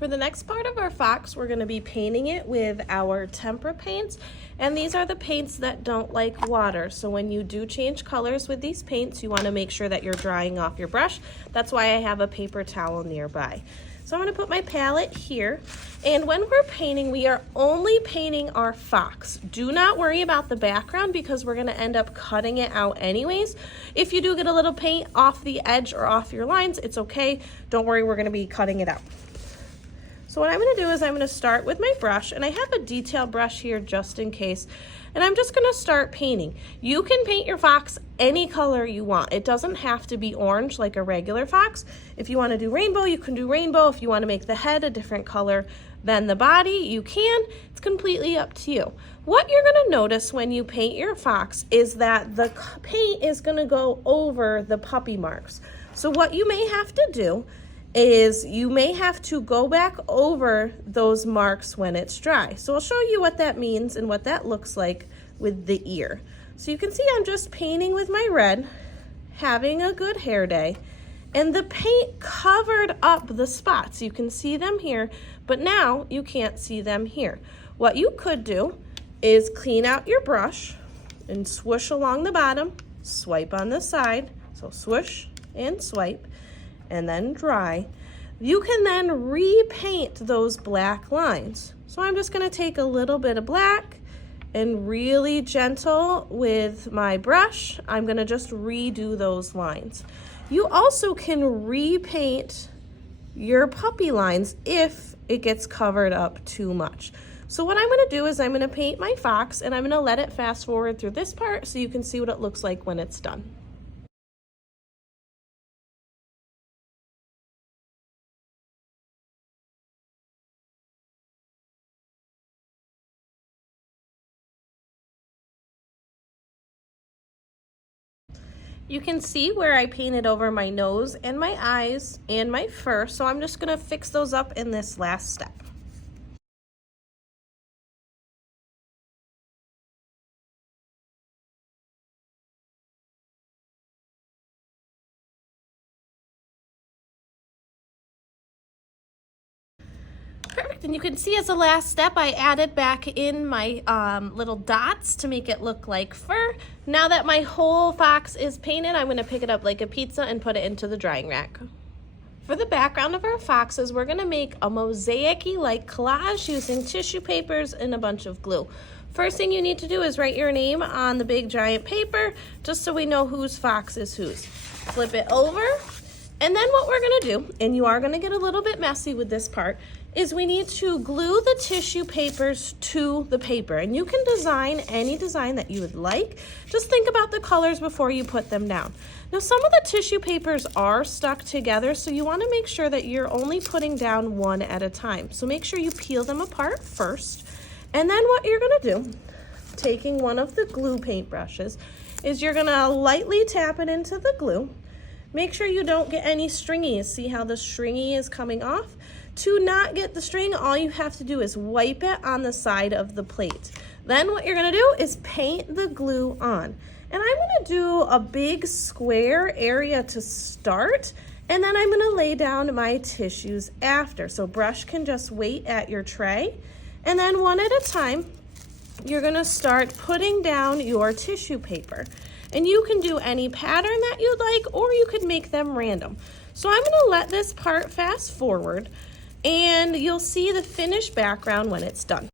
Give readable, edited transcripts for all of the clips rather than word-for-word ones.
For the next part of our fox, we're going to be painting it with our tempera paints, and these are the paints that don't like water. So when you do change colors with these paints, you want to make sure that you're drying off your brush. That's why I have a paper towel nearby. So I'm going to put my palette here, and when we're painting, we are only painting our fox. Do not worry about the background because we're going to end up cutting it out anyways. If you do get a little paint off the edge or off your lines, it's okay. Don't worry, we're going to be cutting it out. So what I'm going to do is I'm going to start with my brush, and I have a detail brush here just in case, and I'm just going to start painting. You can paint your fox any color you want. It doesn't have to be orange like a regular fox. If you want to do rainbow, you can do rainbow. If you want to make the head a different color than the body, you can. It's completely up to you. What you're going to notice when you paint your fox is that the paint is going to go over the puppy marks. So what you may have to do is you may have to go back over those marks when it's dry. So I'll show you what that means and what that looks like with the ear. So you can see I'm just painting with my red, having a good hair day, and the paint covered up the spots. You can see them here, but now you can't see them here. What you could do is clean out your brush and swoosh along the bottom, swipe on the side, so swoosh and swipe, and then dry. You can then repaint those black lines. So I'm just going to take a little bit of black and really gentle with my brush, I'm going to just redo those lines. You also can repaint your puppy lines if it gets covered up too much. So what I'm going to do is I'm going to paint my fox, and I'm going to let it fast forward through this part so you can see what it looks like when it's done. You can see where I painted over my nose and my eyes and my fur, so I'm just gonna fix those up in this last step. Perfect, and you can see as a last step, I added back in my little dots to make it look like fur. Now that my whole fox is painted, I'm gonna pick it up like a pizza and put it into the drying rack. For the background of our foxes, we're gonna make a mosaic-y like collage using tissue papers and a bunch of glue. First thing you need to do is write your name on the big giant paper, just so we know whose fox is whose. Flip it over, and then what we're gonna do, and you are gonna get a little bit messy with this part, is we need to glue the tissue papers to the paper. And you can design any design that you would like. Just think about the colors before you put them down. Now, some of the tissue papers are stuck together, so you want to make sure that you're only putting down one at a time. So make sure you peel them apart first. And then what you're going to do, taking one of the glue paintbrushes, is you're going to lightly tap it into the glue. Make sure you don't get any stringies. See how the stringy is coming off? To not get the string, all you have to do is wipe it on the side of the plate. Then what you're gonna do is paint the glue on. And I'm gonna do a big square area to start, and then I'm gonna lay down my tissues after. So brush can just wait at your tray. And then one at a time, you're gonna start putting down your tissue paper. And you can do any pattern that you'd like, or you could make them random. So I'm gonna let this part fast forward, and you'll see the finished background when it's done.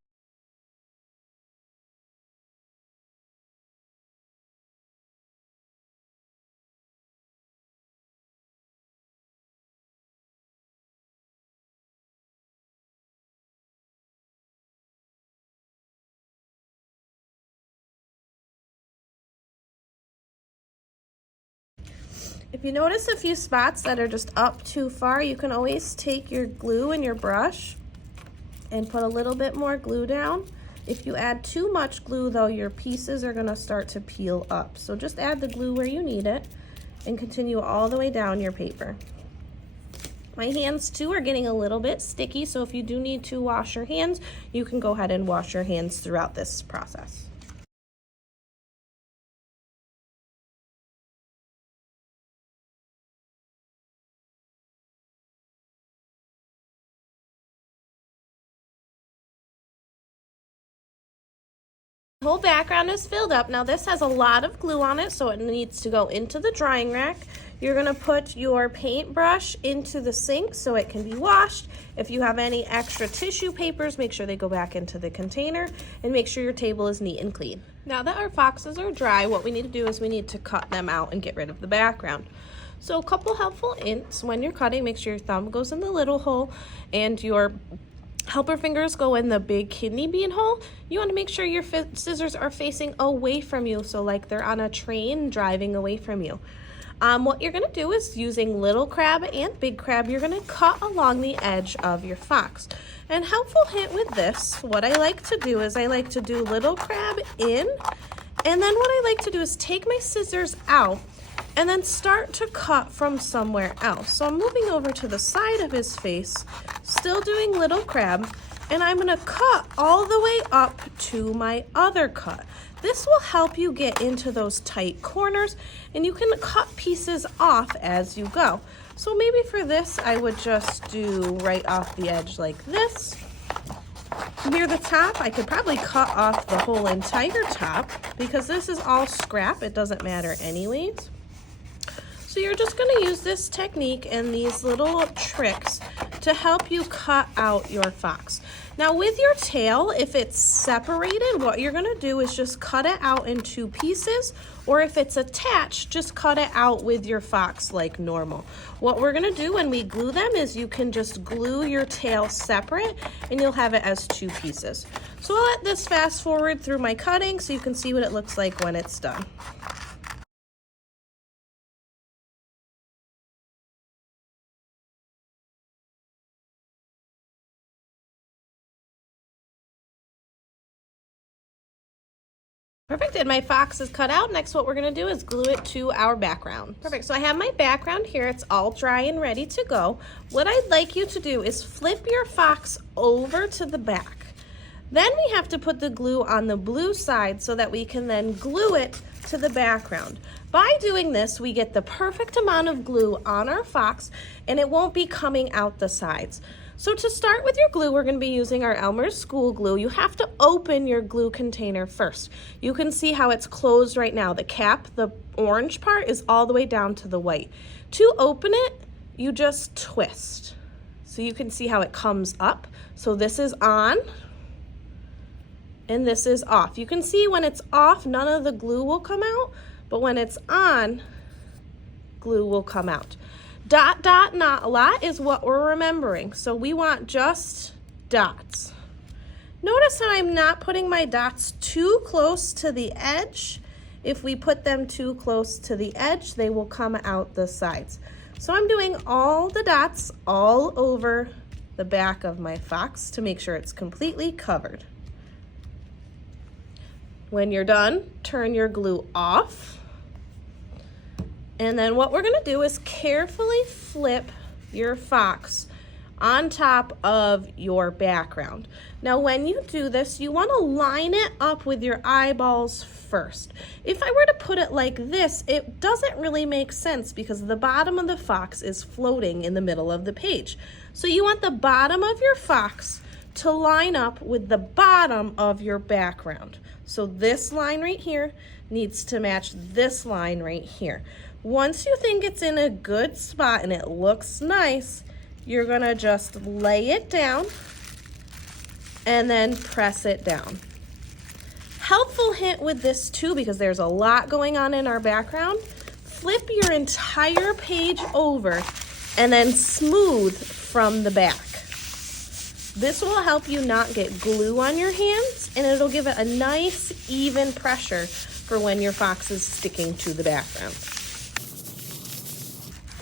If you notice a few spots that are just up too far, you can always take your glue and your brush and put a little bit more glue down. If you add too much glue though, your pieces are gonna start to peel up. So just add the glue where you need it and continue all the way down your paper. My hands too are getting a little bit sticky, so if you do need to wash your hands, you can go ahead and wash your hands throughout this process. whole background is filled up. Now this has a lot of glue on it, so it needs to go into the drying rack. You're gonna put your paintbrush into the sink so it can be washed. If you have any extra tissue papers, make sure they go back into the container, and make sure your table is neat and clean. Now that our foxes are dry, what we need to do is we need to cut them out and get rid of the background. So a couple helpful hints when you're cutting: make sure your thumb goes in the little hole and your helper fingers go in the big kidney bean hole. You want to make sure your scissors are facing away from you, so like they're on a train driving away from you. What you're gonna do is, using little crab and big crab, you're gonna cut along the edge of your fox. And helpful hint with this, what I like to do is I like to do little crab in, and then what I like to do is take my scissors out and then start to cut from somewhere else. So I'm moving over to the side of his face, still doing little crab, and I'm gonna cut all the way up to my other cut. This will help you get into those tight corners, and you can cut pieces off as you go. So maybe for this, I would just do right off the edge like this. Near the top, I could probably cut off the whole entire top, because this is all scrap, it doesn't matter anyways. So you're just gonna use this technique and these little tricks to help you cut out your fox. Now with your tail, if it's separated, what you're gonna do is just cut it out in 2 pieces, or if it's attached, just cut it out with your fox like normal. What we're gonna do when we glue them is you can just glue your tail separate and you'll have it as 2 pieces. So I'll let this fast forward through my cutting so you can see what it looks like when it's done. Perfect, and my fox is cut out. Next, what we're gonna do is glue it to our background. Perfect, so I have my background here. It's all dry and ready to go. What I'd like you to do is flip your fox over to the back. Then we have to put the glue on the blue side so that we can then glue it to the background. By doing this, we get the perfect amount of glue on our fox, and it won't be coming out the sides. So to start with your glue, we're going to be using our Elmer's school glue. You have to open your glue container first. You can see how it's closed right now. The cap, the orange part, is all the way down to the white. To open it, you just twist. So you can see how it comes up. So this is on, and this is off. You can see when it's off, none of the glue will come out, but when it's on, glue will come out. Dot, dot, not lot is what we're remembering. So we want just dots. Notice that I'm not putting my dots too close to the edge. If we put them too close to the edge, they will come out the sides. So I'm doing all the dots all over the back of my fox to make sure it's completely covered. When you're done, turn your glue off. And then what we're gonna do is carefully flip your fox on top of your background. Now when you do this, you wanna line it up with your eyeballs first. If I were to put it like this, it doesn't really make sense because the bottom of the fox is floating in the middle of the page. So you want the bottom of your fox to line up with the bottom of your background. So this line right here needs to match this line right here. Once you think it's in a good spot and it looks nice, you're gonna just lay it down and then press it down. Helpful hint with this too, because there's a lot going on in our background, flip your entire page over and then smooth from the back. This will help you not get glue on your hands, and it'll give it a nice even pressure for when your fox is sticking to the background.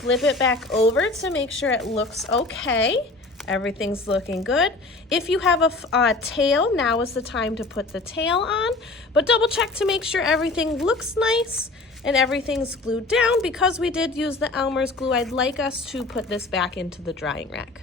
Flip it back over to make sure it looks okay. Everything's looking good. If you have a tail, now is the time to put the tail on, but double check to make sure everything looks nice and everything's glued down. Because we did use the Elmer's glue, I'd like us to put this back into the drying rack.